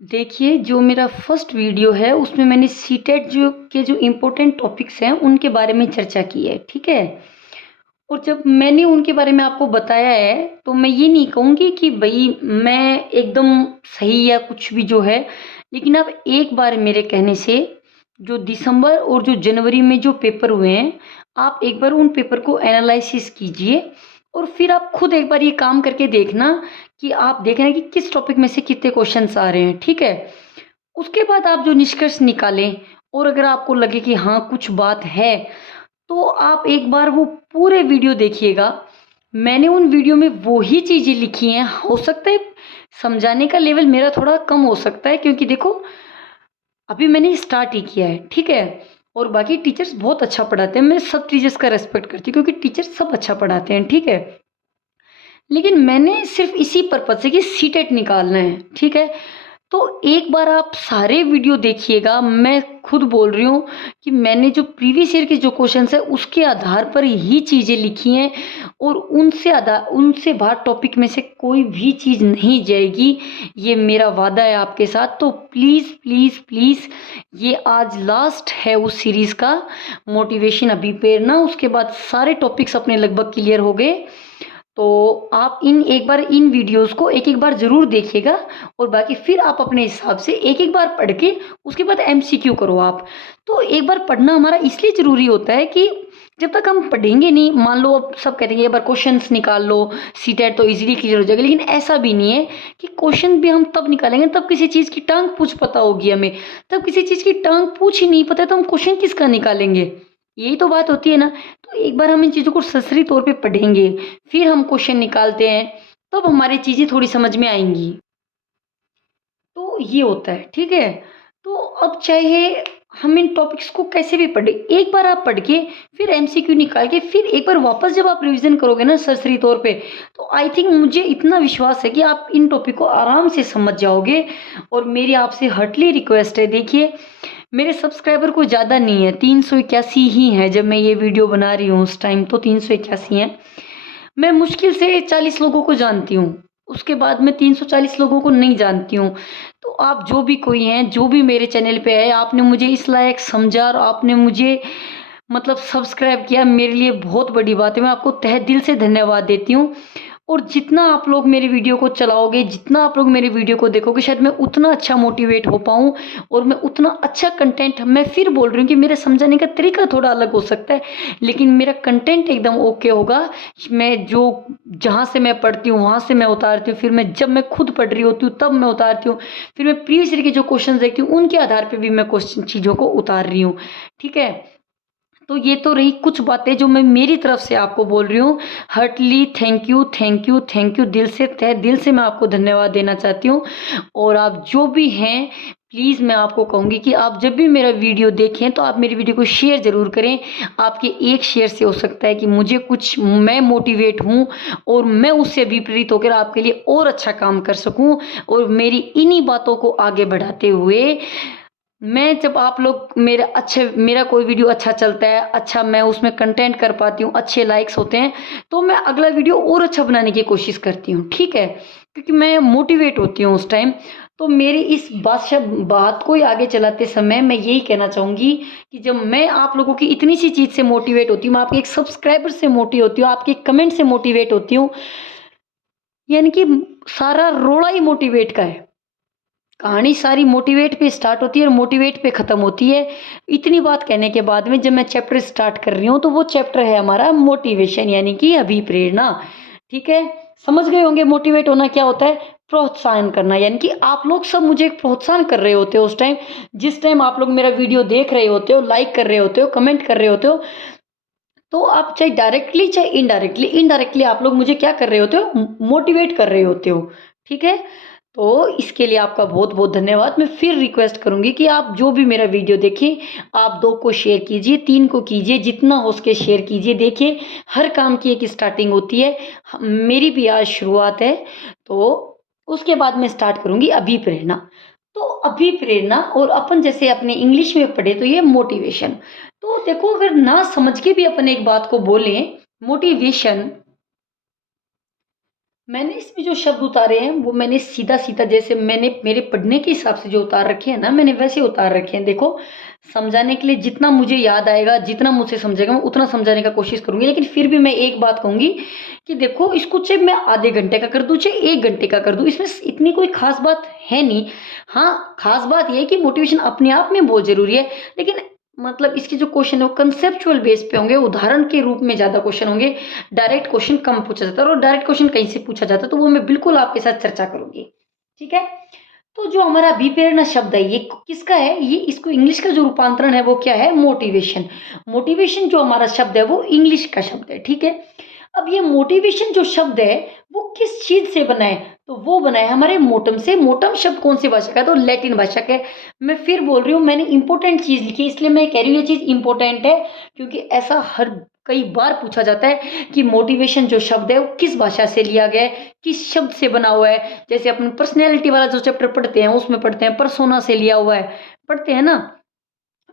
देखिए, जो मेरा फर्स्ट वीडियो है उसमें मैंने सीटेट जो इम्पोर्टेंट टॉपिक्स हैं उनके बारे में चर्चा की है, ठीक है? और जब मैंने उनके बारे में आपको बताया है, तो मैं ये नहीं कहूँगी कि भई मैं एकदम सही या कुछ भी जो है, लेकिन आप एक बार मेरे कहने से जो दिसंबर और जो जनवरी में जो पेपर हुए हैं, आप एक बार उन पेपर को एनालाइसिस कीजिए और फिर आप खुद एक बार ये काम करके देखना कि आप देख रहे हैं कि किस टॉपिक में से कितने क्वेश्चन्स आ रहे हैं, ठीक है? उसके बाद आप जो निष्कर्ष निकालें और अगर आपको लगे कि हाँ, कुछ बात है, तो आप एक बार वो पूरे वीडियो देखिएगा। मैंने उन वीडियो में वो ही चीज़ें लिखी हैं, हो सकता है समझाने का लेवल मेरा थोड़ा कम हो सकता है क्योंकि देखो, अभी मैंने स्टार्ट ही किया है, ठीक है? और बाकी टीचर्स बहुत अच्छा पढ़ाते हैं, मैं सब टीचर्स का रिस्पेक्ट करती हूँ क्योंकि टीचर्स सब अच्छा पढ़ाते हैं, ठीक है? लेकिन मैंने सिर्फ़ इसी पर्पज़ से कि सीटेट निकालना है, ठीक है? तो एक बार आप सारे वीडियो देखिएगा, मैं खुद बोल रही हूँ कि मैंने जो प्रीवियस ईयर के जो क्वेश्चन्स हैं, उसके आधार पर ही चीज़ें लिखी हैं और उनसे बाहर टॉपिक में से कोई भी चीज़ नहीं जाएगी, ये मेरा वादा है आपके साथ। तो प्लीज़, प्लीज़, प्लीज़ ये आज लास्ट है उस सीरीज़ का मोटिवेशन अभी प्रेरणा, उसके बाद सारे टॉपिक्स अपने लगभग क्लियर हो गए। तो आप एक बार इन वीडियोज़ को एक-एक बार ज़रूर देखिएगा और बाकी फिर आप अपने हिसाब से एक-एक बार पढ़ के उसके बाद एमसीक्यू करो आप। तो एक बार पढ़ना हमारा इसलिए ज़रूरी होता है कि जब तक हम पढ़ेंगे नहीं, मान लो अब सब कहते हैं एक बार क्वेश्चंस निकाल लो, सीटेट तो ईज़िली क्लियर हो जाएगा, लेकिन ऐसा भी नहीं है कि क्वेश्चन भी हम तब निकालेंगे तब किसी चीज़ की टांग पूछ पता होगी हमें। तब किसी चीज़ की टांग पूछ ही नहीं पता है तो हम क्वेश्चन किसका निकालेंगे? यही तो बात होती है ना। तो एक बार हम इन चीज़ों को ससरी तौर पे पढ़ेंगे, फिर हम क्वेश्चन निकालते हैं, तब हमारी चीज़ें थोड़ी समझ में आएँगी। तो ये होता है, ठीक है? तो अब चाहे हम इन टॉपिक्स को कैसे भी पढ़ें, एक बार आप पढ़ के फिर एमसीक्यू निकाल के फिर एक बार वापस जब आप रिवीज़न करोगे ना सरसरी तौर पे, तो आई थिंक मुझे इतना विश्वास है कि आप इन टॉपिक को आराम से समझ जाओगे। और मेरी आपसे हर्टली रिक्वेस्ट है, देखिए मेरे सब्सक्राइबर कोई ज़्यादा नहीं है, 381 ही हैं, जब मैं ये वीडियो बना रही हूँ उस टाइम तो 381 हैं। मैं मुश्किल से 40 लोगों को जानती हूँ, उसके बाद मैं 340 लोगों को नहीं जानती हूँ। तो आप जो भी कोई हैं, जो भी मेरे चैनल पे आए, आपने मुझे इस लायक समझा और आपने मुझे मतलब सब्सक्राइब किया, मेरे लिए बहुत बड़ी बात है। मैं आपको तहे दिल से धन्यवाद देती हूँ। और जितना आप लोग मेरी वीडियो को चलाओगे, जितना आप लोग मेरी वीडियो को देखोगे, शायद मैं उतना अच्छा मोटिवेट हो पाऊँ और मैं उतना अच्छा कंटेंट, मैं फिर बोल रही हूँ कि मेरे समझाने का तरीका थोड़ा अलग हो सकता है, लेकिन मेरा कंटेंट एकदम ओके होगा। मैं जो जहाँ से मैं पढ़ती हूँ, वहाँ से मैं उतारती हूँ, फिर मैं जब मैं खुद पढ़ रही होती हूँ, तब मैं उतारती हूँ, फिर मैं प्रीवियस ईयर के जो क्वेश्चंस देखती हूँ, उनके आधार पे भी मैं क्वेश्चन चीज़ों को उतार रही हूँ, ठीक है? तो ये तो रही कुछ बातें जो मैं मेरी तरफ से आपको बोल रही हूँ। Heartily thank you, thank you, thank you, दिल से तहे दिल से मैं आपको धन्यवाद देना चाहती हूँ। और आप जो भी हैं, प्लीज़ मैं आपको कहूँगी कि आप जब भी मेरा वीडियो देखें तो आप मेरी वीडियो को शेयर ज़रूर करें। आपके एक शेयर से हो सकता है कि मुझे कुछ, मैं मोटिवेट हूँ और मैं उससे विपरीत होकर आपके लिए और अच्छा काम कर सकूँ और मेरी इन्हीं बातों को आगे बढ़ाते हुए मैं, जब आप लोग मेरा कोई वीडियो अच्छा चलता है, अच्छा मैं उसमें कंटेंट कर पाती हूँ, अच्छे लाइक्स होते हैं, तो मैं अगला वीडियो और अच्छा बनाने की कोशिश करती हूँ, ठीक है? क्योंकि मैं मोटिवेट होती हूँ उस टाइम। तो मेरी इस बात को ही आगे चलाते समय मैं यही कहना चाहूँगी कि जब मैं आप लोगों की इतनी सी चीज़ से मोटिवेट होती हूँ, मैं आपके एक सब्सक्राइबर से मोटिवेट होती हूँ, आपके कमेंट से मोटिवेट होती हूँ, यानी कि सारा रोड़ा ही मोटिवेट का है। कहानी सारी मोटिवेट पे स्टार्ट होती है और मोटिवेट पे ख़त्म होती है। इतनी बात कहने के बाद में जब मैं चैप्टर स्टार्ट कर रही हूँ, तो वो चैप्टर है हमारा मोटिवेशन, यानी कि अभिप्रेरणा, ठीक है? समझ गए होंगे मोटिवेट होना क्या होता है? प्रोत्साहन करना, यानी कि आप लोग सब मुझे एक प्रोत्साहन कर रहे होते हो उस टाइम, जिस टाइम आप लोग मेरा वीडियो देख रहे होते हो, लाइक कर रहे होते हो, कमेंट कर रहे होते हो, तो आप चाहे डायरेक्टली चाहे इनडायरेक्टली आप लोग मुझे क्या कर रहे होते हो? मोटिवेट कर रहे होते हो, ठीक है? तो इसके लिए आपका बहुत-बहुत धन्यवाद। मैं फिर रिक्वेस्ट करूँगी कि आप जो भी मेरा वीडियो देखें, आप 2 को शेयर कीजिए, 3 को कीजिए, जितना हो सके शेयर कीजिए। देखिए, हर काम की एक स्टार्टिंग होती है। मेरी भी आज शुरुआत है, तो उसके बाद मैं स्टार्ट करूँगी अभिप्रेरणा। तो अभिप्रेरणा और अपन जैसे अपने इंग्लिश में पढ़े तो ये मोटिवेशन। तो देखो, अगर ना समझ के भी अपन एक बात को बोलें, मोटिवेशन मैंने इसमें जो शब्द उतारे हैं वो मैंने सीधा-सीधा जैसे मैंने मेरे पढ़ने के हिसाब से जो उतार रखे हैं ना, मैंने वैसे उतार रखे हैं। देखो, समझाने के लिए जितना मुझे याद आएगा, जितना मुझसे समझेगा मैं उतना समझाने का कोशिश करूँगी। लेकिन फिर भी मैं एक बात कहूँगी कि देखो, इसको चाहे मैं आधे घंटे का कर दूँ, चाहे 1 घंटे का कर दूँ, इसमें इतनी कोई ख़ास बात है नहीं। हाँ, ख़ास बात ये है कि मोटिवेशन अपने आप में बहुत ज़रूरी है, लेकिन मतलब इसके जो क्वेश्चन है वो कंसेप्चुअल बेस पे होंगे, उदाहरण के रूप में ज़्यादा क्वेश्चन होंगे। डायरेक्ट क्वेश्चन कम पूछा जाता है, और डायरेक्ट क्वेश्चन कहीं से पूछा जाता है तो वो मैं बिल्कुल आपके साथ चर्चा करूंगी। ठीक है। तो जो हमारा अभिप्रेरणा शब्द है ये किसका है, ये इसको इंग्लिश का जो रूपांतरण है वो क्या है, मोटिवेशन। मोटिवेशन जो हमारा शब्द है वो इंग्लिश का शब्द है। ठीक है। अब ये मोटिवेशन जो शब्द है वो किस चीज से बना है, तो वो बना है हमारे मोटम से। मोटम शब्द कौन सी भाषा का है, तो लैटिन भाषा का है। मैं फिर बोल रही हूँ, मैंने इंपॉर्टेंट चीज लिखी है इसलिए मैं कह रही हूँ ये चीज इंपॉर्टेंट है, क्योंकि ऐसा हर कई बार पूछा जाता है कि मोटिवेशन जो शब्द है वो किस भाषा से लिया गया है, किस शब्द से बना हुआ है। जैसे अपन पर्सनैलिटी वाला जो चैप्टर पढ़ते हैं उसमें पढ़ते हैं पर्सोना से लिया हुआ है, पढ़ते हैं ना।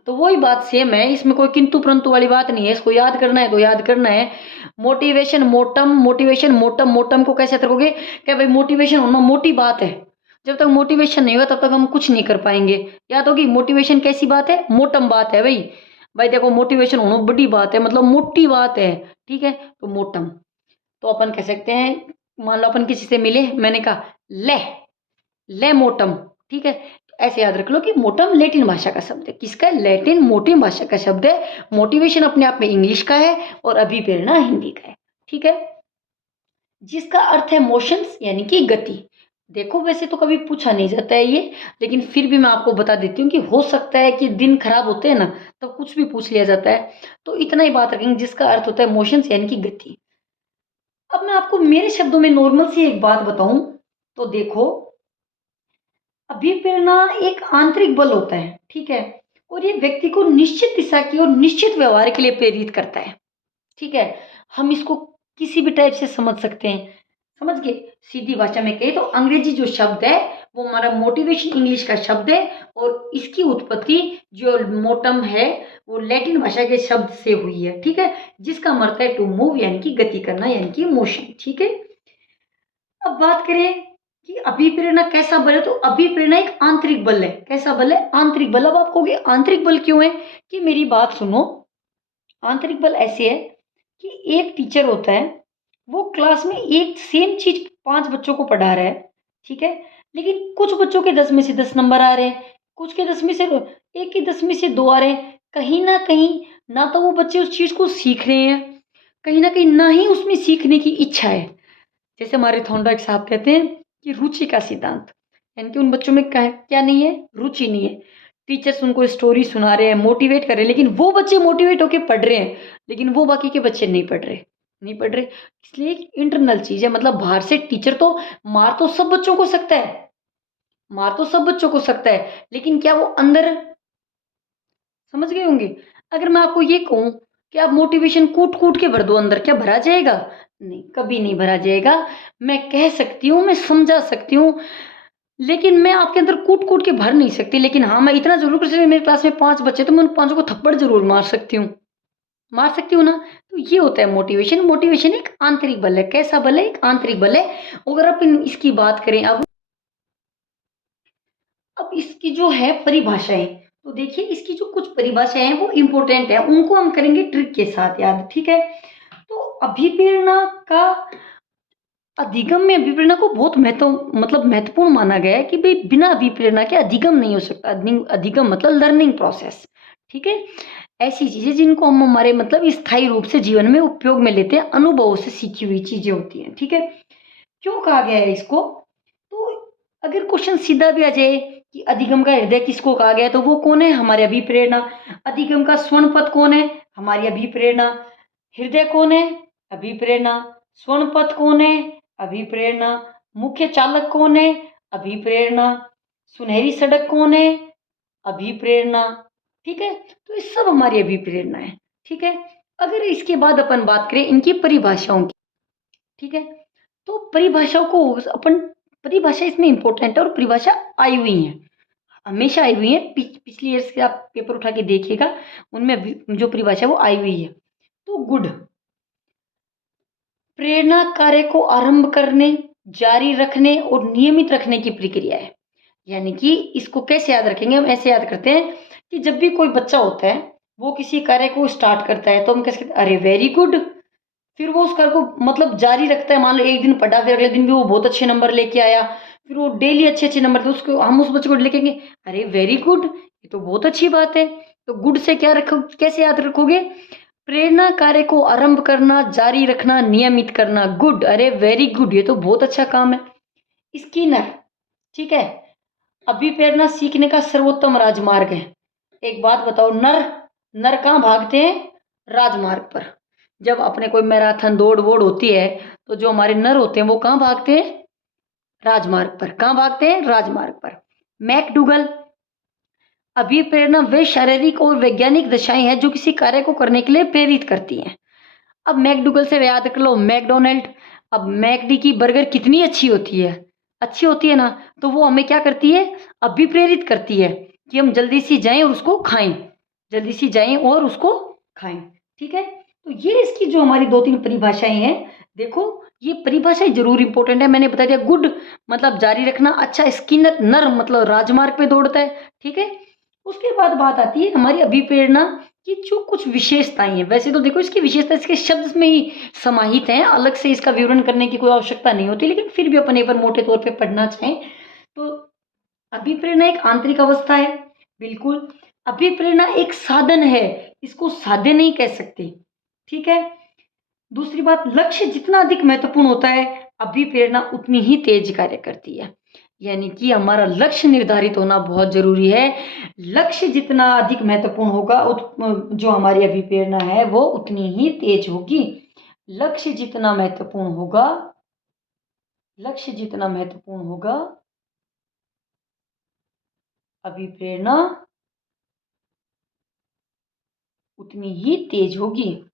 तो वही बात सेम है, इसमें कोई किंतु परंतु वाली बात नहीं है। इसको याद करना है तो याद करना है। Motivation मोटम, motivation मोटम। मोटम को कैसे रखोगे, क्या भाई मोटिवेशन होना मोटी बात है। जब तक मोटिवेशन नहीं होगा तब तक हम कुछ नहीं कर पाएंगे। याद होगी, मोटिवेशन कैसी बात है, मोटम बात है भाई। भाई देखो, मोटिवेशन होना बड़ी बात है, मतलब मोटी बात है। ठीक है, तो मोटम। तो अपन कह सकते हैं, मान लो अपन किसी से मिले, मैंने कहा ले, ले मोटम। ठीक है, तो ऐसे याद रख लो कि मोटम लैटिन भाषा का शब्द है। किसका है, लैटिन मोटिम भाषा का शब्द है। मोटिवेशन अपने आप में इंग्लिश का है और अभिप्रेरणा हिंदी का है। ठीक है, जिसका अर्थ है मोशंस यानी कि गति। देखो, वैसे तो कभी पूछा नहीं जाता है ये, लेकिन फिर भी मैं आपको बता देती हूँ कि हो सकता है कि दिन खराब होते हैं ना, तो कुछ भी पूछ लिया जाता है। तो इतना ही बात रखेंगे, जिसका अर्थ होता है मोशंस यानी कि गति। अब मैं आपको मेरे शब्दों में नॉर्मल सी एक बात बताऊं, तो देखो, अभिप्रेरणा एक आंतरिक बल होता है। ठीक है, और ये व्यक्ति को निश्चित दिशा की और निश्चित व्यवहार के लिए प्रेरित करता है। ठीक है, हम इसको किसी भी टाइप से समझ सकते हैं। समझ गए, सीधी भाषा में कहे तो अंग्रेजी जो शब्द है वो हमारा मोटिवेशन इंग्लिश का शब्द है, और इसकी उत्पत्ति जो मोटम है वो लैटिन भाषा के शब्द से हुई है। ठीक है, जिसका अर्थ है टू मूव यानी कि गति करना यानी कि मोशन। ठीक है, अब बात करें कि अभिप्रेरणा कैसा बल है, तो अभिप्रेरणा एक आंतरिक बल है। कैसा बल है, आंतरिक बल। अब आप कहोगे आंतरिक बल क्यों है, कि मेरी बात सुनो। आंतरिक बल ऐसे है कि एक टीचर होता है, वो क्लास में एक सेम चीज 5 बच्चों को पढ़ा रहा है। ठीक है, लेकिन कुछ बच्चों के 10 में से 10 नंबर आ रहे हैं, कुछ के 10 में से, एक के 10 में से 2 आ रहे हैं। कहीं ना कहीं ना तो वो बच्चे उस चीज को सीख रहे हैं, कहीं ना कहीं ना ही उसमें सीखने की इच्छा है। जैसे हमारे थॉर्नडाइक साहब कहते हैं कि रुचि का सिद्धांत, यानी कि उन बच्चों में क्या नहीं है, रुचि नहीं है। टीचर्स उनको स्टोरी सुना रहे हैं, मोटिवेट कर रहे हैं, लेकिन वो बच्चे मोटिवेट होकर पढ़ रहे हैं, लेकिन वो बाकी के बच्चे नहीं पढ़ रहे, नहीं पढ़ रहे। इसलिए एक इंटरनल चीज है, मतलब बाहर से टीचर तो मार तो सब बच्चों को सकता है, मार तो सब बच्चों को सकता है, लेकिन क्या वो अंदर, समझ गए होंगे। अगर मैं आपको ये कहूं कि आप मोटिवेशन कूट कूट के भर दो अंदर, क्या भरा जाएगा, नहीं, कभी नहीं भरा जाएगा। मैं कह सकती हूँ, मैं समझा सकती हूँ, लेकिन मैं आपके अंदर कूट कूट के भर नहीं सकती। लेकिन हाँ, मैं इतना जरूर कर सकती हूँ, मेरी क्लास में 5 बच्चे तो मैं उन 5 को थप्पड़ जरूर मार सकती हूँ, मार सकती हूँ ना। तो ये होता है मोटिवेशन। मोटिवेशन एक आंतरिक बल है। कैसा बल है, एक आंतरिक बल है। अगर अपन इसकी बात करें, अब इसकी जो है परिभाषाएं, तो देखिए इसकी जो कुछ परिभाषाएं हैं वो इंपॉर्टेंट है, उनको हम करेंगे ट्रिक के साथ याद। ठीक है, तो अभिप्रेरणा का अधिगम में अभिप्रेरणा को बहुत मतलब महत्वपूर्ण माना गया है कि भाई बिना अभिप्रेरणा के अधिगम नहीं हो सकता। अधिगम मतलब लर्निंग प्रोसेस। ठीक है, ऐसी चीजें जिनको हम हमारे मतलब स्थायी रूप से जीवन में उपयोग में लेते हैं, अनुभवों से सीखी हुई चीजें होती हैं। ठीक है, क्यों कहा गया है इसको, तो अगर क्वेश्चन सीधा भी आ जाए कि अधिगम का हृदय किसको कहा गया है, तो वो कौन है, हमारे अभिप्रेरणा। अधिगम का स्वर्ण पथ कौन है, हमारी अभिप्रेरणा। हृदय कौन है, अभिप्रेरणा। स्वर्ण पथ कौन है, अभिप्रेरणा। मुख्य चालक कौन है, अभिप्रेरणा। सुनहरी सड़क कौन है, अभिप्रेरणा। ठीक है, तो ये सब हमारी अभिप्रेरणा है। ठीक है, अगर इसके बाद अपन बात करें इनकी परिभाषाओं की। ठीक है, तो परिभाषाओं को अपन, परिभाषा इसमें इंपॉर्टेंट है और परिभाषा आई हुई है, हमेशा आई हुई है। पिछली ईयर्स के आप पेपर उठा के देखिएगा, उनमें जो परिभाषा वो आई हुई है। तो गुड, प्रेरणा कार्य को आरंभ करने, जारी रखने और नियमित रखने की प्रक्रिया है। यानी कि इसको कैसे याद रखेंगे? हम ऐसे याद करते हैं कि जब भी कोई बच्चा होता है, वो किसी कार्य को स्टार्ट करता है, तो हम कैसे कहते हैं, अरे वेरी गुड। फिर वो उस कार्य को मतलब जारी रखता है, मान लो एक दिन पढ़ा, फिर अगले दिन भी वो बहुत अच्छे नंबर लेके आया, फिर वो डेली अच्छे-अच्छे नंबर, तो उसको हम उस बच्चे को लिखेंगे, अरे वेरी गुड, ये तो बहुत अच्छी बात है। तो गुड से क्या रखो, कैसे याद रखोगे? प्रेरणा कार्य को आरंभ करना, जारी रखना, नियमित करना, गुड, अरे वेरी गुड, ये तो बहुत अच्छा काम है। स्किनर, ठीक है? अभिप्रेरणा सीखने का सर्वोत्तम राजमार्ग है। एक बात बताओ, नर नर कहाँ भागते हैं? राजमार्ग पर। जब अपने कोई मैराथन दौड़ वोड़ होती है, तो जो हमारे नर होते हैं वो कहाँ भागते हैं? राजमार्ग पर। कहाँ भागते हैं? राजमार्ग पर। मैकडूगल, अभिप्रेरणा वे शारीरिक और वैज्ञानिक दशाएं हैं जो किसी कार्य को करने के लिए प्रेरित करती हैं। अब मैकडूगल से याद कर लो मैकडोनल्ड। अब मैकडी की बर्गर कितनी अच्छी होती है ना, तो वो हमें क्या करती है? अभिप्रेरित करती है कि हम जल्दी से जाएं और उसको खाएं, जल्दी से जाएं और उसको खाएं। ठीक है, तो ये इसकी जो हमारी दो तीन परिभाषाएं हैं, देखो ये परिभाषाएं जरूर इंपॉर्टेंट है। मैंने बता दिया, गुड मतलब जारी रखना, अच्छा स्किनर नर मतलब राजमार्ग पे दौड़ता है। ठीक है, उसके बाद बात आती है हमारी अभिप्रेरणा की जो कुछ विशेषताएं हैं। वैसे तो देखो इसकी विशेषता इसके शब्द में ही समाहित है, अलग से इसका विवरण करने की कोई आवश्यकता नहीं होती, लेकिन फिर भी अपन एक बार मोटे तौर पे पढ़ना चाहें तो अभिप्रेरणा एक आंतरिक अवस्था है। बिल्कुल, अभिप्रेरणा एक साधन है, इसको साध्य नहीं कह सकते। ठीक है, दूसरी बात, लक्ष्य जितना अधिक महत्वपूर्ण होता है, अभिप्रेरणा उतनी ही तेज कार्य करती है। यानी कि हमारा लक्ष्य निर्धारित होना बहुत जरूरी है। लक्ष्य जितना अधिक महत्वपूर्ण होगा, जो हमारी अभिप्रेरणा है वो उतनी ही तेज होगी। लक्ष्य जितना महत्वपूर्ण होगा, लक्ष्य जितना महत्वपूर्ण होगा, अभिप्रेरणा उतनी ही तेज होगी।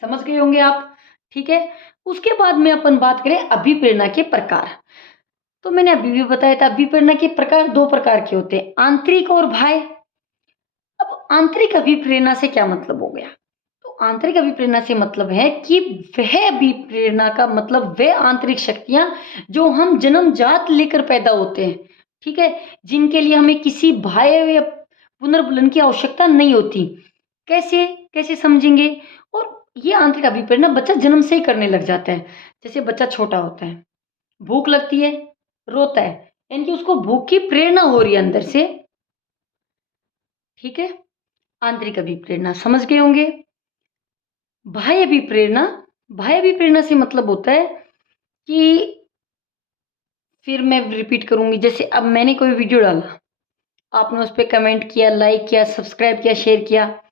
समझ गए होंगे आप? ठीक है, उसके बाद में अपन बात करें अभिप्रेरणा के प्रकार। तो मैंने अभी भी बताया था, अभिप्रेरणा के प्रकार दो प्रकार के होते हैं, आंतरिक और बाह्य। अब आंतरिक अभिप्रेरणा से क्या मतलब हो गया? तो आंतरिक अभिप्रेरणा से मतलब है कि वह अभिप्रेरणा का मतलब वह आंतरिक शक्तियां जो हम जन्मजात लेकर पैदा होते हैं, ठीक है, जिनके लिए हमें किसी बाह्य या पुनर्बलन की आवश्यकता नहीं होती। कैसे कैसे समझेंगे? और ये आंतरिक अभिप्रेरणा बच्चा जन्म से ही करने लग जाता है। जैसे बच्चा छोटा होता है, भूख लगती है, रोता है, यानी कि उसको भूख की प्रेरणा हो रही है अंदर से। ठीक है, आंतरिक अभिप्रेरणा समझ गए होंगे। बाह्य अभिप्रेरणा, बाह्य अभिप्रेरणा से मतलब होता है कि, फिर मैं रिपीट करूंगी, जैसे अब मैंने कोई वीडियो डाला, आपने उस पर कमेंट किया, लाइक किया, सब्सक्राइब किया, शेयर किया,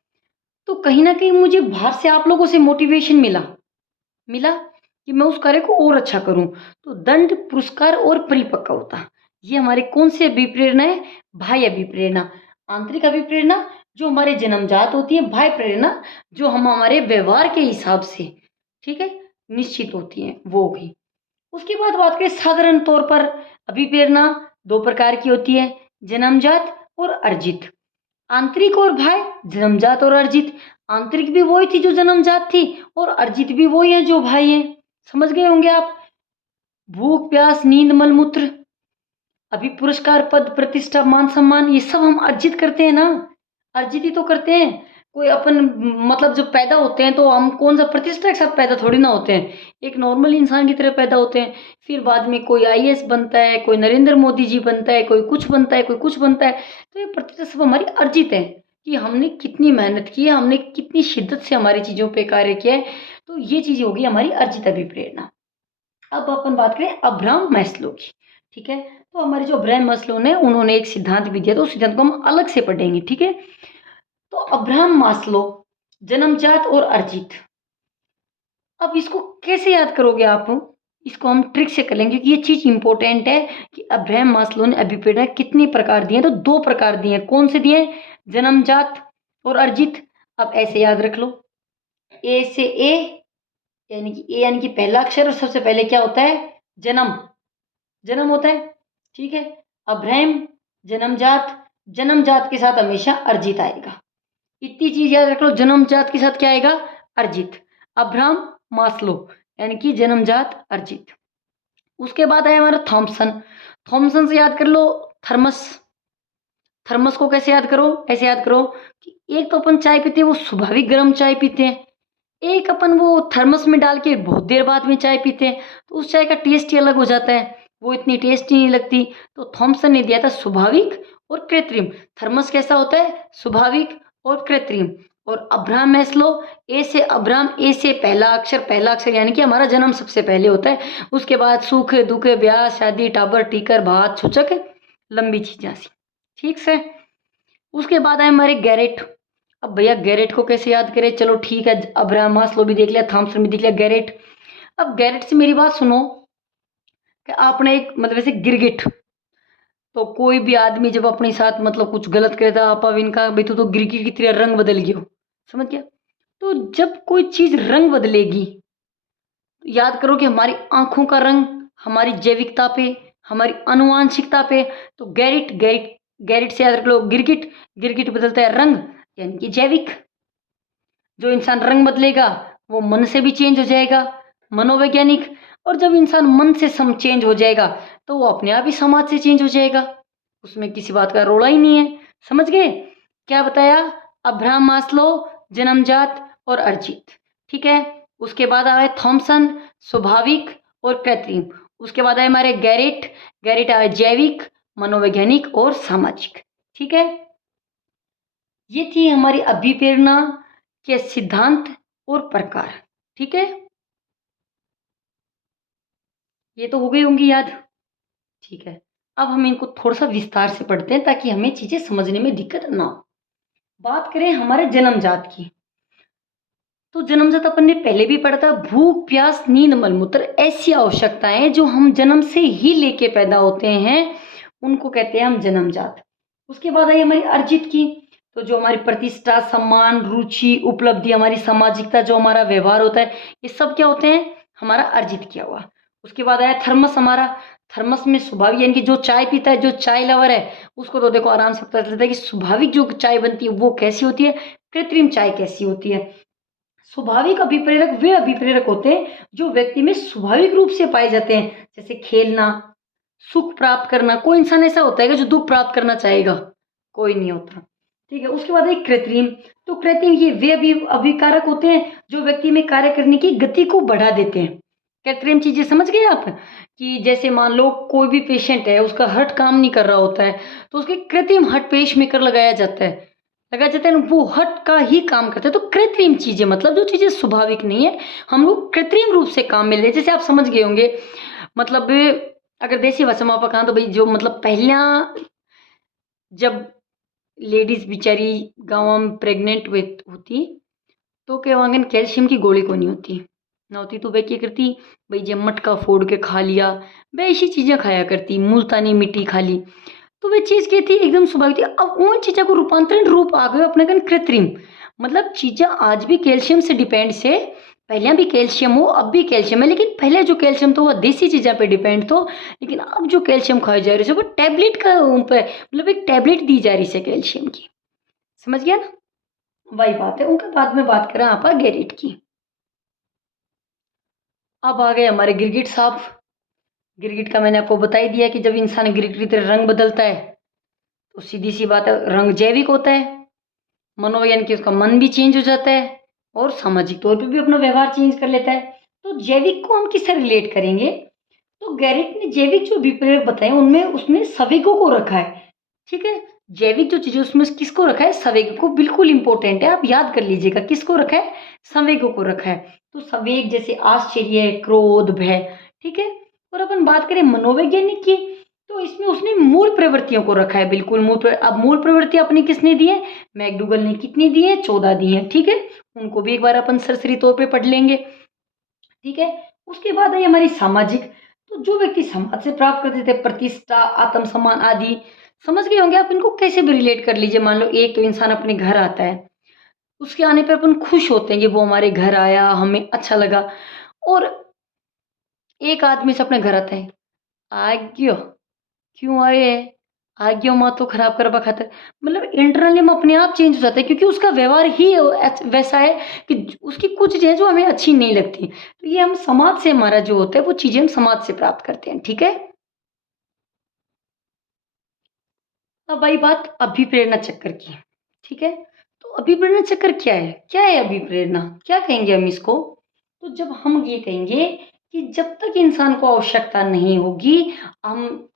तो कहीं ना कहीं मुझे बाहर से आप लोगों से मोटिवेशन मिला मिला कि मैं उस कार्य को और अच्छा करूं। तो दंड, पुरस्कार और परिपक्वता, ये हमारे कौन से अभिप्रेरणा है? बाह्य अभिप्रेरणा। आंतरिक अभिप्रेरणा जो हमारे जन्मजात होती है, बाह्य प्रेरणा जो हम हमारे व्यवहार के हिसाब से, ठीक है, निश्चित होती है, वो भी। उसके बाद बात करें साधारण तौर पर, अभिप्रेरणा दो प्रकार की होती है, जन्मजात और अर्जित। आंतरिक और बाह्य, जन्मजात और अर्जित। आंतरिक भी वही थी जो जन्मजात थी, और अर्जित भी वही है जो बाह्य है। समझ गए होंगे आप? भूख प्यास नींद मलमूत्र, अभी पुरस्कार पद प्रतिष्ठा मान सम्मान, ये सब हम अर्जित करते हैं ना, अर्जित ही तो करते हैं। कोई अपन मतलब जब पैदा होते हैं तो हम कौन सा प्रतिष्ठा के साथ पैदा थोड़ी ना होते हैं, एक नॉर्मल इंसान की तरह पैदा होते हैं। फिर बाद में कोई आईएएस बनता है, कोई नरेंद्र मोदी जी बनता है, कोई कुछ बनता है, कोई कुछ बनता है। तो ये प्रतिष्ठा सब हमारी अर्जित है कि हमने कितनी मेहनत की है, हमने कितनी शिद्दत से हमारी चीजों पे कार्य किया है। तो ये चीजें होगी हमारी अर्जित अभिप्रेरणा। अब अपन बात करें अब्राहम मैस्लो की। ठीक है, तो हमारे जो अब्राहम मैस्लो ने, उन्होंने एक सिद्धांत भी दिया, तो उस सिद्धांत को हम अलग से पढ़ेंगे। ठीक है, तो अब्राहम मास्लो, जन्मजात और अर्जित। अब इसको कैसे याद करोगे आप? इसको हम ट्रिक से कर लेंगे, क्योंकि ये चीज इंपॉर्टेंट है कि अब्राहम मास्लो ने अभिप्रेरणा कितने प्रकार दिए हैं। तो दो प्रकार दिए हैं, कौन से दिए? जन्मजात और अर्जित। अब ऐसे याद रख लो, ए से ए, यानी कि ए यानी कि पहला अक्षर, और सबसे पहले क्या होता है? जन्म, जन्म होता है। ठीक है, अब्राहम जन्मजात, जन्मजात के साथ हमेशा अर्जित आएगा। इतनी चीज याद रख लो, जन्मजात के साथ क्या आएगा? अर्जित। अब्राहम मास्लो, यानी कि जन्मजात अर्जित। उसके बाद आया हमारा थॉमसन। थॉमसन से याद कर लो थर्मस। थर्मस को कैसे याद करो, ऐसे याद करो कि एक तो अपन चाय पीते हैं वो स्वाभाविक गर्म चाय पीते हैं, एक अपन वो थर्मस में डाल के बहुत देर बाद में चाय पीते हैं, तो उस चाय का टेस्ट ही अलग हो जाता है, वो इतनी टेस्टी नहीं लगती। तो थॉमसन ने दिया था स्वाभाविक और कृत्रिम। थर्मस कैसा होता है, स्वाभाविक और कृत्रिम। और अब्राहम मैस्लो, ए से अब्राहम, ए से पहला अक्षर यानी कि हमारा जन्म सबसे पहले होता है, उसके बाद सुख दुख ब्याह शादी टाबर टीकर भात सूचक लंबी चीजें सी, ठीक से। उसके बाद आए हमारे गैरेट। अब भैया गैरेट को कैसे याद करें, चलो ठीक है, अब्राहम मास्लो भी देख लिया, थॉमसन भी देख लिया, गैरेट। अब गैरेट से मेरी बात सुनो कि आपने एक मतलब ऐसे गिरगिट, तो कोई भी आदमी जब अपने साथ मतलब कुछ गलत करे था आप इनका भाई तो गिरगिट की तरह रंग बदल गयो, समझ गया। तो जब कोई चीज रंग बदलेगी, तो याद करो कि हमारी आंखों का रंग हमारी जैविकता पे, हमारी अनुवांशिकता पे। तो गैरिट गैरिट गैरिट से याद रख लो गिरगिट, गिरगिट बदलता है रंग यानी कि जैविक। जो इंसान रंग बदलेगा वो मन से भी चेंज हो जाएगा, मनोवैज्ञानिक। और जब इंसान मन से सम चेंज हो जाएगा तो वो अपने आप ही समाज से चेंज हो जाएगा, उसमें किसी बात का रोड़ा ही नहीं है, समझ गए। क्या बताया, अब्राहम मास्लो, जन्मजात और अर्जित, ठीक है। उसके बाद आए थॉमसन, स्वाभाविक और कृत्रिम। उसके बाद आए हमारे गैरिट, गैरिट आए जैविक, मनोवैज्ञानिक और सामाजिक, ठीक है। ये थी हमारी अभिप्रेरणा के सिद्धांत और प्रकार, ठीक है। ये तो हो गई होंगी याद, ठीक है। अब हम इनको थोड़ा सा विस्तार से पढ़ते हैं ताकि हमें चीजें समझने में दिक्कत ना हो। बात करें हमारे जन्मजात की, तो जन्मजात अपन ने पहले भी पढ़ा था, भूख प्यास नींद मलमूत्र ऐसी आवश्यकताएं जो हम जन्म से ही लेके पैदा होते हैं उनको कहते हैं हम जन्मजात। उसके बाद आई हमारी अर्जित की, तो जो हमारी प्रतिष्ठा सम्मान रुचि उपलब्धि हमारी सामाजिकता जो हमारा व्यवहार होता है ये सब क्या होते हैं, हमारा अर्जित किया हुआ। उसके बाद आया थर्मस हमारा, थर्मस में स्वाभाविक यानी कि जो चाय पीता है, जो चाय लवर है उसको तो देखो आराम से पता चलता है कि स्वाभाविक जो चाय बनती है वो कैसी होती है, कृत्रिम चाय कैसी होती है। स्वाभाविक अभिप्रेरक वे अभिप्रेरक होते हैं जो व्यक्ति में स्वाभाविक रूप से पाए जाते हैं, जैसे खेलना, सुख प्राप्त करना। कोई इंसान ऐसा होता है जो दुख प्राप्त करना चाहेगा, कोई नहीं होता, ठीक है। उसके बाद एक कृत्रिम, तो कृत्रिम ये वे अभिकारक होते हैं जो व्यक्ति में कार्य करने की गति को बढ़ा देते हैं। कृत्रिम चीजें समझ गए आप, कि जैसे मान लो कोई भी पेशेंट है उसका हार्ट काम नहीं कर रहा होता है तो उसके कृत्रिम हार्ट पेश मेकर लगाया जाता है, लगाया जाता है, वो हट का ही काम करता है। तो कृत्रिम चीजें मतलब जो चीजें स्वाभाविक नहीं है हम लोग कृत्रिम रूप से काम में ले, जैसे आप समझ गए होंगे। मतलब अगर देसी भाषा में आप कहा तो भाई जो मतलब पहला जब लेडीज बेचारी गाँव में प्रेग्नेंट होती तो क्या वांगन कैल्शियम की गोली को नहीं होती ना होती, तो वह क्या करती भाई जब मटका फोड़ के खा लिया, वह ऐसी चीजें खाया करती, मुल्तानी मिट्टी खा ली, तो वे चीज़ क्या थी एकदम स्वाभाविक थी। अब उन चीज़ों को रूपांतरण रूप आ गए अपने कन कृत्रिम, मतलब चीज़ें आज भी कैल्शियम से डिपेंड से, पहले भी कैल्शियम हो अब भी कैल्शियम है, लेकिन पहले जो कैल्शियम था वो देसी चीज़ों पे डिपेंड तो, लेकिन अब जो कैल्शियम खाई जा रही है वो टैबलेट का उन पे मतलब एक टैबलेट दी जा रही है कैल्शियम की, समझ गया ना। वही बात है, उनका बाद में बात करें आप गैरिट की। अब आ गए हमारे गिरगिट साहब। गिरगिट का मैंने आपको बता ही दिया कि जब इंसान गिरगिट की तरह रंग बदलता है तो सीधी सी बात है रंग जैविक होता है, मनोविज्ञान की उसका मन भी चेंज हो जाता है और सामाजिक तौर पे भी अपना व्यवहार चेंज कर लेता है। तो जैविक को हम किससे रिलेट करेंगे, तो गैरिट ने जैविक जो विप्रयोग बताए उनमें उसने संवेगों को रखा है, ठीक है। जैविक जो चीजें उसमें किसको रखा है, संवेग को, बिल्कुल इंपॉर्टेंट है, आप याद कर लीजिएगा किसको रखा है, संवेगों को रखा है। तो संवेग जैसे आश्चर्य क्रोध भय, ठीक है। और अपन बात करें मनोवैज्ञानिक की, तो इसमें उसने मूल प्रवृत्तियों को रखा है, बिल्कुल अब मूल प्रवृत्ति अपनी किसने दी है, मैकडूगल ने कितनी दी है, 14 दी है, ठीक है। उनको भी एक बार अपन सरसरी तौर पे पढ़ लेंगे, ठीक है। उसके बाद आई हमारी सामाजिक, तो जो व्यक्ति समाज से प्राप्त करते थे प्रतिष्ठा आत्मसम्मान आदि, समझ गए होंगे आप इनको कैसे भी रिलेट कर लीजिए। मान लो एक तो इंसान अपने घर आता है, उसके आने पर अपन खुश होते हैं कि वो हमारे घर आया हमें अच्छा लगा, और एक आदमी से अपने घर आता है, आ क्यों क्यों आए हैं, आ गया माँ तो खराब करवा खातर, मतलब इंटरनली हम अपने आप चेंज हो जाते हैं क्योंकि उसका व्यवहार ही वैसा है कि उसकी कुछ चीज़ें जो हमें अच्छी नहीं लगती। तो ये हम समाज से, हमारा जो होता है वो चीज़ें हम समाज से प्राप्त करते हैं, ठीक है। अब आई बात अभिप्रेरणा चक्कर की, ठीक है। तो अभिप्रेरणा चक्कर क्या है अभिप्रेरणा, क्या कहेंगे हम इसको। तो जब हम ये कहेंगे कि जब तक इंसान को आवश्यकता नहीं होगी, हम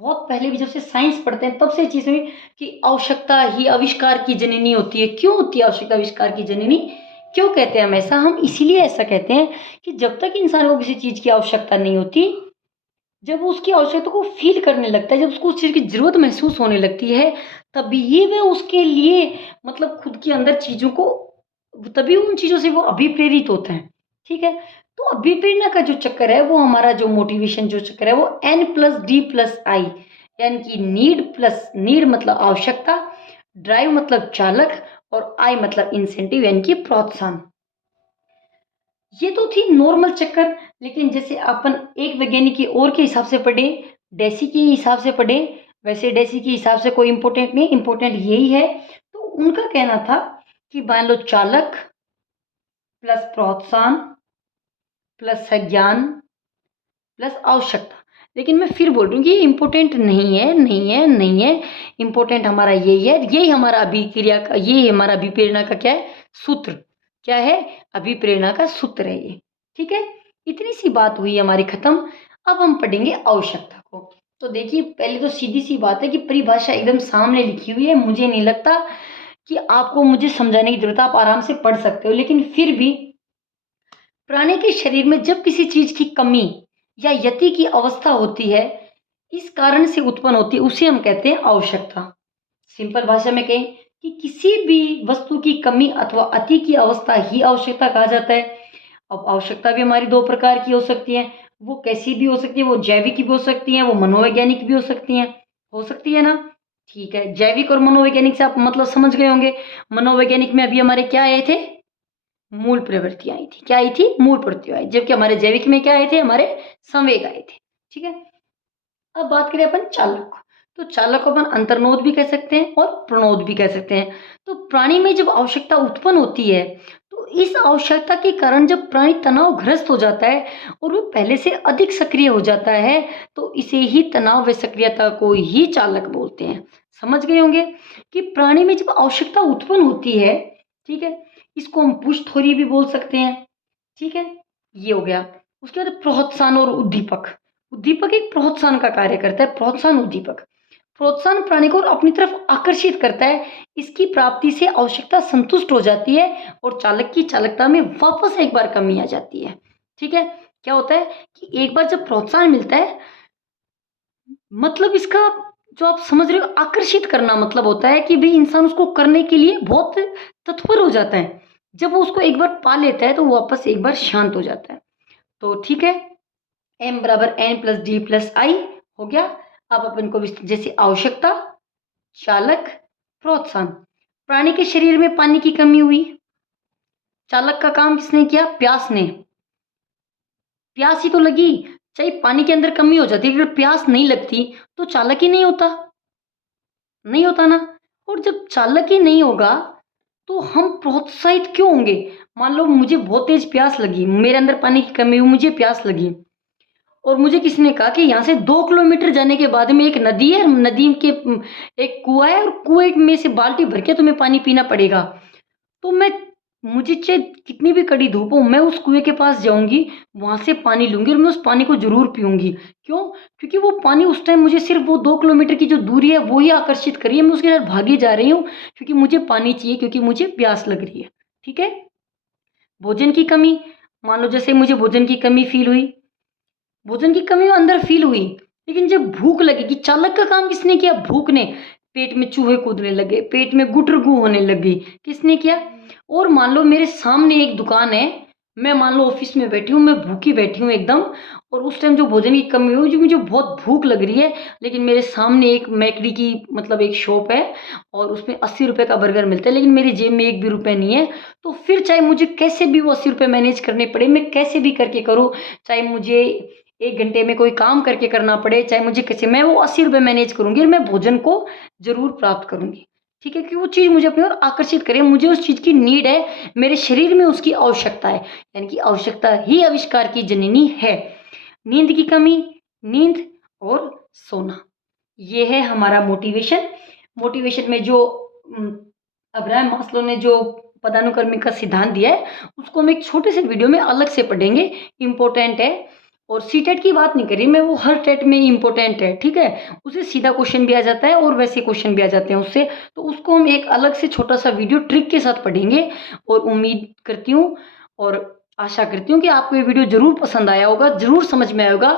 बहुत पहले भी जब से साइंस पढ़ते हैं तब से चीज़ हुई कि आवश्यकता ही आविष्कार की जननी होती है। क्यों होती है आवश्यकता आविष्कार की जननी, क्यों कहते हैं हम ऐसा, हम इसीलिए ऐसा कहते हैं कि जब तक इंसान को किसी चीज़ की आवश्यकता नहीं होती, जब वो उसकी आवश्यकता को फ़ील करने लगता है, जब उसको उस चीज़ की ज़रूरत महसूस होने लगती है, तभी वह उसके लिए मतलब खुद के अंदर चीज़ों को, तभी उन चीज़ों से वो अभिप्रेरित होता है, ठीक है? तो अभिप्रेरणा का जो चक्कर है, वो हमारा जो मोटिवेशन जो चक्कर है, वो N+D+I, यानी कि नीड मतलब आवश्यकता, ड्राइव मतलब चालक और I मतलब इंसेंटिव यानी कि प्रोत्साहन। ये तो थी नॉर्मल चक्कर, लेकिन जैसे अपन एक वैज्ञानिक की और के हिसाब से पढ़े, डेसी के हिसाब से पढ़े, वैसे डेसी के हिसाब से कोई इम्पोर्टेंट नहीं, इम्पोर्टेंट यही है। तो उनका कहना था कि मान लो चालक प्लस प्रोत्साहन प्लस संज्ञान प्लस आवश्यकता। लेकिन मैं फिर बोल रही हूँ कि ये इम्पोर्टेंट नहीं है, नहीं है, नहीं है। इम्पोर्टेंट हमारा यही है, यही हमारा अभिक्रिया का, ये हमारा अभिप्रेरणा का क्या है, सूत्र। क्या है, अभिप्रेरणा का सूत्र है ये, ठीक है। इतनी सी बात हुई हमारी खत्म। अब हम पढ़ेंगे आवश्यकता को। तो देखिए, पहले तो सीधी सी बात है कि परिभाषा एकदम सामने लिखी हुई है, मुझे नहीं लगता कि आपको मुझे समझाने की जरूरत है, आप आराम से पढ़ सकते हो। लेकिन फिर भी प्राणी के शरीर में जब किसी चीज की कमी या यति की अवस्था होती है, इस कारण से उत्पन्न होती है, उसे हम कहते हैं आवश्यकता। सिंपल भाषा में कहें कि किसी भी वस्तु की कमी अथवा अति की अवस्था ही आवश्यकता कहा जाता है। अब आवश्यकता भी हमारी दो प्रकार की हो सकती है, वो कैसी भी हो सकती है, वो जैविक भी हो सकती है, वो मनोवैज्ञानिक भी हो सकती है ना। ठीक है, जैविक और मनोवैज्ञानिक से आप मतलब समझ गए होंगे। मनोवैज्ञानिक में अभी हमारे क्या आए थे, मूल प्रवृत्तियां आई थी, क्या आई थी, मूल प्रवृत्तियां आई, जबकि हमारे जैविक में क्या आए थे, हमारे संवेग आए थे, ठीक है। अब बात करें अपन चालक, तो चालक को अपन अंतर्नोद भी कह सकते हैं और प्रणोद भी कह सकते हैं। तो प्राणी में जब आवश्यकता उत्पन्न होती है, तो इस आवश्यकता के कारण जब प्राणी तनावग्रस्त हो जाता है और वो पहले से अधिक सक्रिय हो जाता है, तो इसे ही तनाव व सक्रियता को ही चालक बोलते हैं। समझ गए होंगे कि प्राणी में जब आवश्यकता उत्पन्न होती है, ठीक है, इसको हम पुश थ्योरी भी बोल सकते हैं, ठीक है। ये हो गया। उसके बाद प्रोत्साहन और उद्दीपक। उद्दीपक एक प्रोत्साहन का कार्य करता है, प्रोत्साहन उद्दीपक। प्रोत्साहन प्राणी को अपनी तरफ आकर्षित करता है, इसकी प्राप्ति से आवश्यकता संतुष्ट हो जाती है और चालक की चालकता में वापस एक बार कमी आ जाती है, ठीक है। क्या होता है कि एक बार जब प्रोत्साहन मिलता है, मतलब इसका जो आप समझ रहे हो, आकर्षित करना मतलब होता है कि भाई इंसान उसको करने के लिए बहुत तत्पर हो जाता है। जब वो उसको एक बार पा लेता है तो वो वापस एक बार शांत हो जाता है। तो ठीक है, m बराबर N+D+I हो गया। अब अपन को जैसे आवश्यकता, चालक, प्रोत्साहन। प्राणी के शरीर में पानी की कमी हुई, चालक का काम किसने किया, प्यास ने। प्यास ही तो लगी, चाहे पानी के अंदर कमी हो जाती, अगर प्यास नहीं लगती तो चालक ही नहीं होता, नहीं होता ना। और जब चालक ही नहीं होगा तो हम प्रोत्साहित क्यों होंगे। मान लो मुझे बहुत तेज प्यास लगी, मेरे अंदर पानी की कमी हुई, मुझे प्यास लगी और मुझे किसी ने कहा कि यहाँ से 2 किलोमीटर जाने के बाद में एक नदी है, नदी के एक कुआं है और कुएं में से बाल्टी भर के तुम्हें पानी पीना पड़ेगा। तो मैं, मुझे चाहे कितनी भी कड़ी धूप हो, मैं उस कुएं के पास जाऊंगी, वहां से पानी लूंगी और मैं उस पानी को जरूर पीऊंगी। क्यों, क्योंकि वो पानी उस टाइम मुझे सिर्फ वो 2 किलोमीटर की जो दूरी है वो ही आकर्षित करी है, मैं उसके साथ भागी जा रही हूँ क्योंकि मुझे पानी चाहिए, क्योंकि मुझे प्यास लग रही है, ठीक है। भोजन की कमी, मान लो जैसे मुझे भोजन की कमी फील हुई, भोजन की कमी अंदर फील हुई, लेकिन जब भूख लगेगी, चालक का काम किसने किया, भूख ने। पेट में चूहे कूदने लगे, पेट में गुटरगू होने लगी, किसने किया। और मान लो मेरे सामने एक दुकान है, मैं मान लो ऑफिस में बैठी हूँ, मैं भूखी बैठी हूँ एकदम, और उस टाइम जो भोजन की कमी हुई, जो मुझे बहुत भूख लग रही है, लेकिन मेरे सामने एक मैकडी की मतलब एक शॉप है और उसमें 80 रुपए का बर्गर मिलता है, लेकिन मेरी जेब में एक भी रुपए नहीं है। तो फिर चाहे मुझे कैसे भी वो 80 रुपए मैनेज करने पड़े, मैं कैसे भी करके करूँ, चाहे मुझे 1 घंटे में कोई काम करके करना पड़े, चाहे मुझे कैसे, मैं वो 80 रुपए मैनेज करूँगी और मैं भोजन को ज़रूर प्राप्त करूँगी। ठीक है? कि वो चीज़ मुझे अपनी ओर आकर्षित करे, मुझे उस चीज़ की नीड है, मेरे शरीर में उसकी आवश्यकता है। यानी कि आवश्यकता ही आविष्कार की जननी है। नींद की कमी, नींद और सोना, ये है हमारा मोटिवेशन। मोटिवेशन में जो अब्राहम मास्लो ने जो पदानुक्रमिक का सिद्धांत दिया है, उसको हम एक छोटे से वीडियो में अलग से पढ़ेंगे, इम्पोर्टेंट है। और सीटेट की बात नहीं कर रही मैं, वो हर टेट में इम्पोर्टेंट है, ठीक है? उससे सीधा क्वेश्चन भी आ जाता है और वैसे क्वेश्चन भी आ जाते हैं उससे, तो उसको हम एक अलग से छोटा सा वीडियो ट्रिक के साथ पढ़ेंगे। और उम्मीद करती हूँ और आशा करती हूँ कि आपको ये वीडियो ज़रूर पसंद आया होगा, ज़रूर समझ में आया होगा।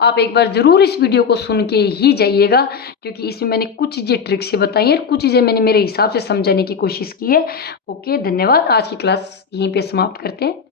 आप एक बार ज़रूर इस वीडियो को सुन के ही जाइएगा, क्योंकि इसमें मैंने कुछ चीज़ें ट्रिक से बताई हैं और कुछ चीज़ें मैंने मेरे हिसाब से समझाने की कोशिश की है। ओके, धन्यवाद। आज की क्लास यहीं पे समाप्त करते हैं।